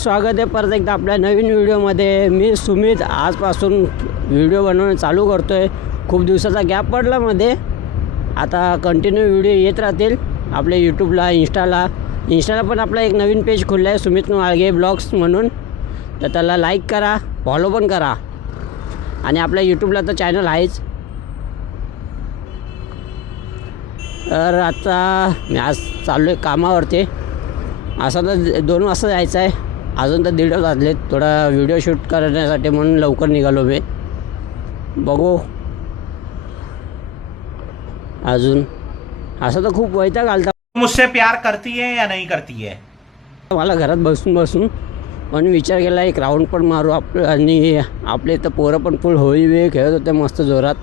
स्वागत आहे परत एकदा आपल्या नवीन व्हिडिओमध्ये. मी सुमित आजपासून व्हिडिओ बनवणं चालू करतो आहे. खूप दिवसाचा गॅप पडला मध्ये. आता कंटिन्यू व्हिडिओ येत राहतील आपल्या यूट्यूबला, इंस्टाला पण आपला एक नवीन पेज खुलला आहे सुमित माळगे ब्लॉग्स म्हणून. तर त्याला लाईक करा, फॉलो पण करा. आणि आपल्या यूट्यूबला तर चॅनल आहेच. तर आता मी आज चाललो आहे कामावरती. असं तर 2 वाजता जायचं आहे, अजून तर 1:30 वाजलेत. थोडा व्हिडिओ शूट करण्यासाठी म्हणून लवकर निघालो मी. बघू अजून. असं तर खूप वैताग आलता. मुझसे प्यार करती है या नहीं करती है? मला घरात बसून म्हणून विचार केला एक राऊंड पण मारू आणि आपले इथं पोरं पण फुल होळी खेळत होते मस्त जोरात.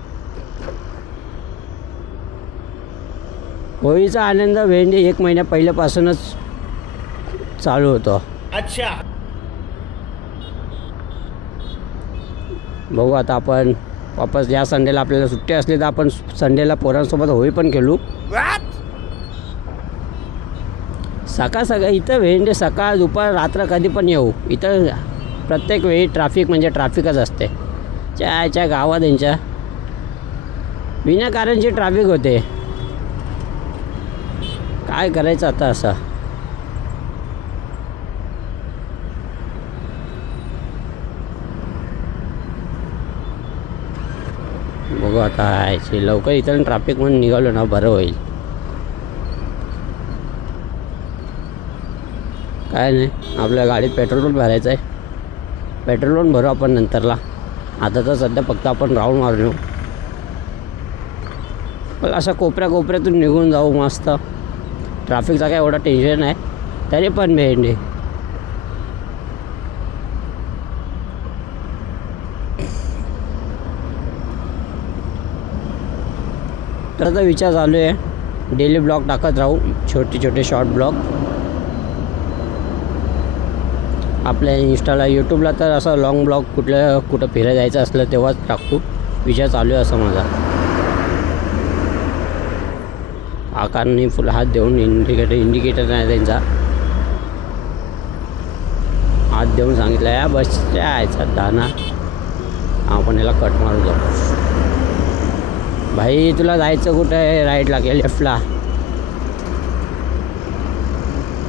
होळीचा आनंद भेंडी 1 महिन्या पहिल्यापासूनच चालू होतो. अच्छा, बघू आता आपण वापस या संडेला आपल्याला सुट्टी असली तर आपण संडेला पोरांसोबत होळी पण खेळू. सकाळ इथं भेंडे सकाळ दुपार रात्र कधी पण येऊ. इथं प्रत्येक वेळी ट्रॅफिक म्हणजे ट्रॅफिकच असते. च्या गावात यांच्या विनाकारणची ट्रॅफिक होते. काय करायचं आता असं. बघू आता यायची लवकर इथं ट्रॅफिक म्हणून निघालो ना बरं होईल. काय नाही, आपल्या गाडीत पेट्रोल पण भरायचं आहे. पेट्रोल पण भरू आपण नंतरला. आता तर सध्या फक्त आपण राऊंड मारून येऊ. पण अशा कोपऱ्यातून निघून जाऊ मस्त. ट्रॅफिकचा काय एवढा टेन्शन आहे तरी पण भेंडे. तर आता विचार चालू आहे डेली ब्लॉग टाकत राहू, छोटे शॉर्ट ब्लॉग. आपल्या इंस्टाला यूट्यूबला तर असं लॉंग ब्लॉग कुठं फिरायला जायचं असलं तेव्हाच टाकतो. विचार चालू आहे असं माझा. आकारने फुल हात देऊन इंडिकेटर नाही त्यांचा. हात देऊन सांगितलं या बसच्या यायचा दाना आपण याला कट मारू जाऊ. भाई तुला जायचं कुठं आहे? राईटला की लेफ्टला?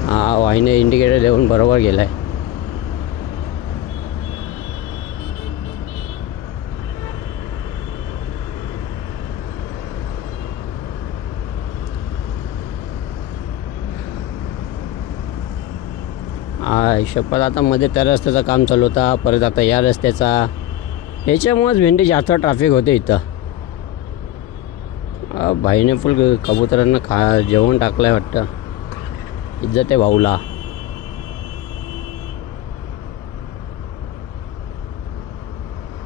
हां, वाईने इंडिकेटर देऊन बरोबर गेला आहे. शपथ आता मध्ये त्या रस्त्याचं काम चालू होता, परत आता या रस्त्याचा. ह्याच्यामुळेच भेंडी जास्त ट्रॅफिक होते इथं. भाईने फुल कबुतरांना जेवण टाकलं आहे वाटतं. इज्जत आहे भाऊला.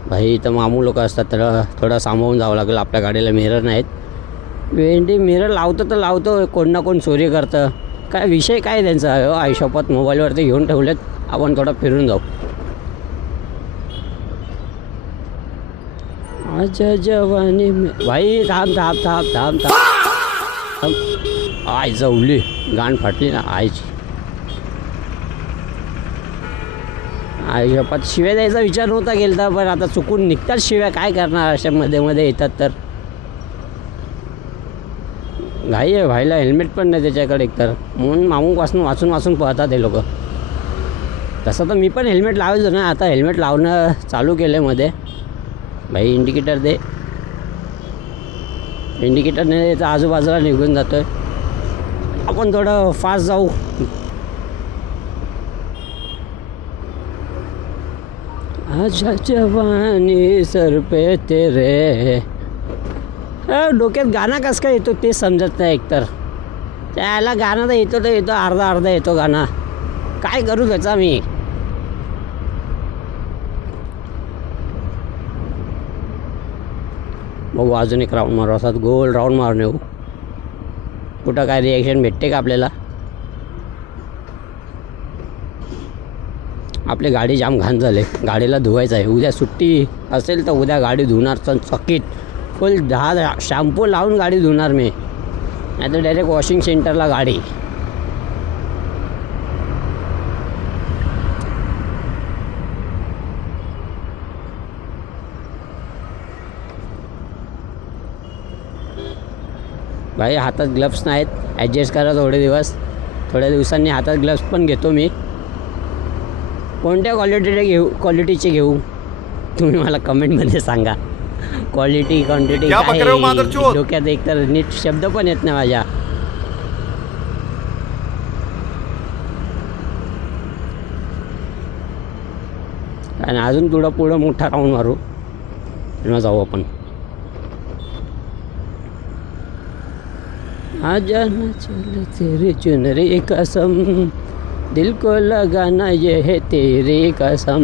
भाई इथं मामू लोक असतात तर थोडं सांभाळून जावं लागेल. आपल्या गाडीला मिरर नाहीत. भेंडी मिरर लावतो तर लावतो, कोण ना कोण चोरी करतं. काय विषय काय त्यांचा? आयुष्यात मोबाईलवरती घेऊन ठेवलेत. आपण थोडं फिरून जाऊ. अच्छा जवानी भाई थांब. आय जवली गाण फाटली ना आईची. आयुष्यात शिव्या द्यायचा विचार नव्हता केला, पण आता चुकून निघतात शिव्या. काय करणार, अशा मध्ये येतात तर. घाई आहे भाईला, हेल्मेट पण नाही त्याच्याकडे एकतर. म्हणून मामूपासून वाचून पळतात हे लोक. तसं तर मी पण हेल्मेट लावायचो ना, आता हेल्मेट लावणं चालू केलं आहे मध्ये. भाई इंडिकेटर दे. इंडिकेटरने तर आजूबाजूला निघून जातो आहे. आपण थोडं फास्ट जाऊ. अच्छा जवानी सर पे तेरे. डोक्यात गाणं कसं काय येतो ते समजत नाही एकतर. त्याला गाणं तर येतो अर्धा येतो गाणं. काय करू त्याचा मी. बघू अजून एक राऊंड मारू. असाच गोल राऊंड मारून येऊ. कुठं काय रिॲक्शन भेटते का आपल्याला. आपली गाडी जाम घाण झाले. गाडीला धुवायचं आहे. उद्या सुट्टी असेल तर उद्या गाडी धुणार चकीत. फुल 10 शॅम्पू लावून गाडी धुणार मी. नाही तर डायरेक्ट वॉशिंग सेंटरला गाडी. भाई हातात ग्लव्स नाहीत, ॲडजस्ट करा थोडे दिवस. थोड्या दिवसांनी हातात ग्लव्स पण घेतो मी. कोणत्या क्वालिटीचे घेऊ तुम्ही मला कमेंटमध्ये सांगा. क्वालिटी क्वांटिटी काय डोक्यात एकतर नीट शब्द पण येत नाही माझ्या. आणि अजून थोडं पुढं मोठा राऊंड मारू मग जाऊ आपण. आजा ना चल तेरी चुनरी कसम, दिल को लगाना ये है तेरी कसम,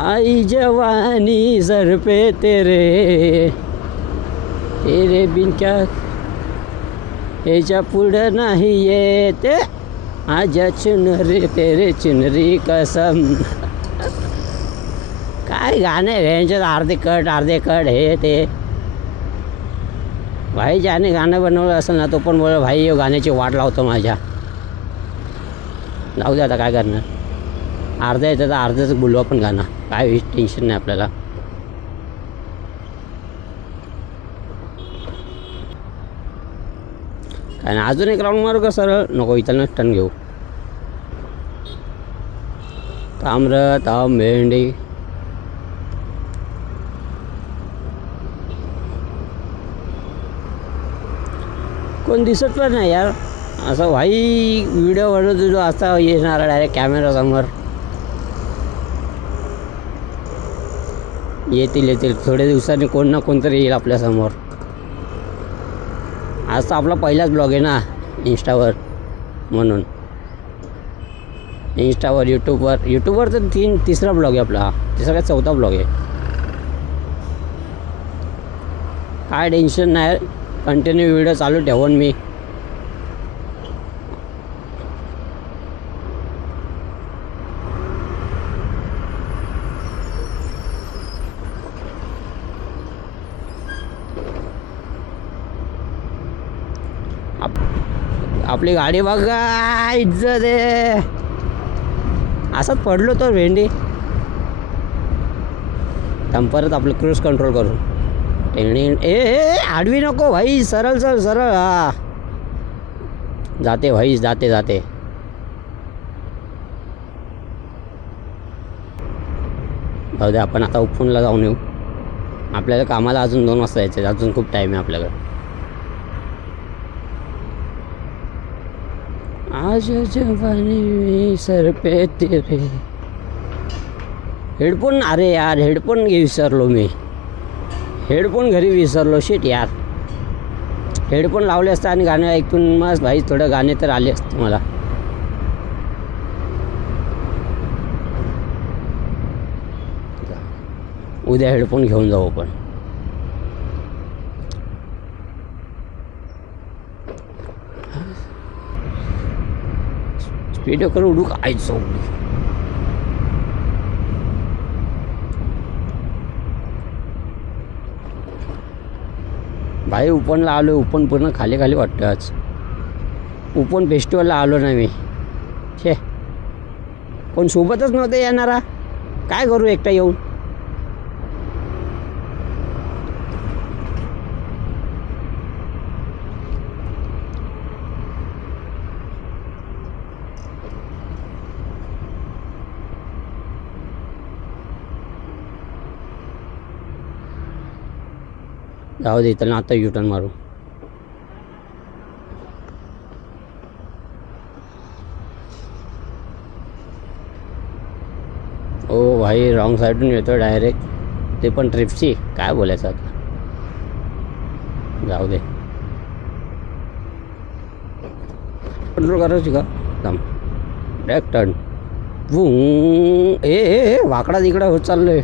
आई जवानी सर पे तेरे, तेरे बिन क्या ह्याच्या पुढं नाही येते. आजा चुनरी तेरे चुनरी कसम. काय गाणे ह्यांच्यात अर्धे कट हे ते. भाई ज्याने गाणं बनवलं असेल ना तो पण बोल भाई गाण्याची वाट लावतो माझ्या. जाऊ दे आता काय करणार. अर्धा येतं तर अर्ध्याच बोलू आपण गाणं. काय टेन्शन नाही आपल्याला. काय नाही अजून एक राऊंड मारू का सरळ. नको इथं टर्न घेऊ. ताम भेंडी कोण दिसत पण नाही यार. असं भाई व्हिडिओ बनवतो जो असा येणार डायरेक्ट कॅमेरासमोर. येतील थोड्या दिवसांनी कोण ना कोणतरी येईल आपल्यासमोर. आज तर आपला पहिलाच ब्लॉग आहे ना इंस्टावर, म्हणून इंस्टावर यूट्यूबवर तर तिसरा ब्लॉग आहे आपला. तिसरा काय चौथा ब्लॉग आहे. काय टेन्शन नाही, कंटिन्यू व्हिडिओ चालू ठेवून मी. आपली गाडी बघा, इज्जत आहे. असंच पडलो तर भेंडी. परत आपलं क्रूज कंट्रोल करू. ए आडवी नको भाई, सरळ हा. जाते भाई जाते. जाऊ दे आपण आता उपफोनला जाऊन येऊ. आपल्याला कामाला अजून 2 वाजता यायचं. अजून खूप टाईम आहे आपल्याकडे. आज जवानी सर पे तेरे. हेडफोन अरे यार हेडफोन विसरलो मी. हेडफोन घरी विसरलो. शिट यार. हेडफोन लावले असता आणि गाणं ऐकून मग भाई थोडं गाणे तर आले असते मला. उद्या हेडफोन घेऊन जाऊ आपण. स्पीड करून उडू काय चौकली. भाई उपनला आलो. उपन पूर्ण खाली वाटतं आज. उपन फेस्टिवलला आलो नाही मी. छे कोण सोबतच नव्हते येणारा. काय करू एकटा येऊन. जाऊ दे इथं आता युटर्न मारू. ओ भाई रॉंग साईडून येतो डायरेक्ट. ते पण ट्रिपची काय बोलायचं आता. जाऊ दे. कंट्रोल करायची का. Direct turn. ए वाकडा तिकडा होत चाललोय.